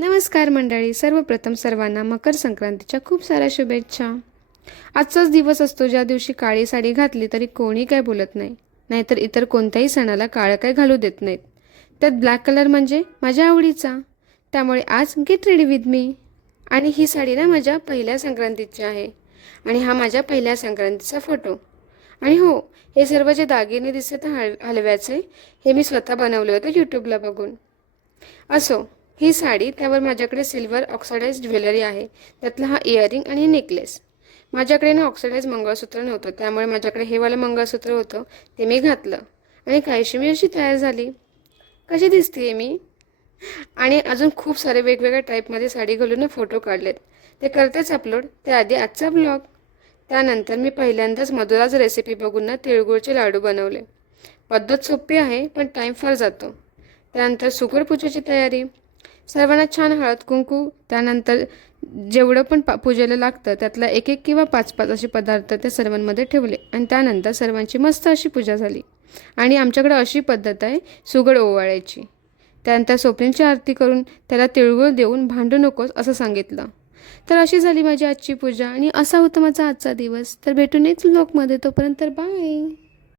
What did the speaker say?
नमस्कार मंडळी, सर्वप्रथम सर्वांना मकर संक्रांतीच्या खूप साऱ्या शुभेच्छा। आजचाच दिवस असतो ज्या दिवशी काळी साडी घातली तरी कोणी काय बोलत नाही, नाहीतर इतर कोणत्याही सणाला काळं काय घालू देत नाहीत। त्यात ब्लॅक कलर म्हणजे माझ्या आवडीचा, त्यामुळे आज गेट रेडी विथ मी। आणि ही साडी ना माझ्या पहिल्या संक्रांतीची आहे आणि हा माझ्या पहिल्या संक्रांतीचा फोटो। आणि हो, हे सर्व जे दागिने दिसत हलव्याचे हे मी स्वतः बनवले होते यूट्यूबला बघून। असो, ही साडी, त्यावर माझ्याकडे सिल्वर ऑक्सिडाइज्ड ज्वेलरी आहे, त्यातला हा इयरिंग आणि नेकलेस। माझ्याकडे ना ऑक्सिडाइज मंगळसूत्र नव्हतं, त्यामुळे माझ्याकडे हे वालं मंगळसूत्र होतं, ते मी घातलं आणि काहीशी मी अशी तयार झाली। कशी दिसतेय मी? आणि अजून खूप सारे वेगवेगळ्या टाईपमध्ये साडी घालून फोटो काढलेत, ते करतेच अपलोड। त्याआधी आजचा ब्लॉग। त्यानंतर मी पहिल्यांदाच मधुराज रेसिपी बघून ना तिळगुळचे लाडू बनवले। पद्धत सोपी आहे, पण टाईम फार जातो। त्यानंतर सुगड पूजेची तयारी, सर्वांना छान हळद कुंकू, त्यानंतर जेवढं पण पूजेला लागतं त्यातला एक एक किंवा पाच पाच असे पदार्थ त्या सर्वांमध्ये ठेवले आणि त्यानंतर सर्वांची मस्त अशी पूजा झाली। आणि आमच्याकडे अशी पद्धत आहे सुगड ओवाळायची। त्यानंतर स्वप्नीलची आरती करून त्याला तिळगुळ देऊन भांडू नकोस असं सांगितलं। तर अशी झाली माझी आजची पूजा आणि असा होता माझा आजचा दिवस। तर भेटू नेक्स्ट व्लॉगमध्ये, तोपर्यंत बाय।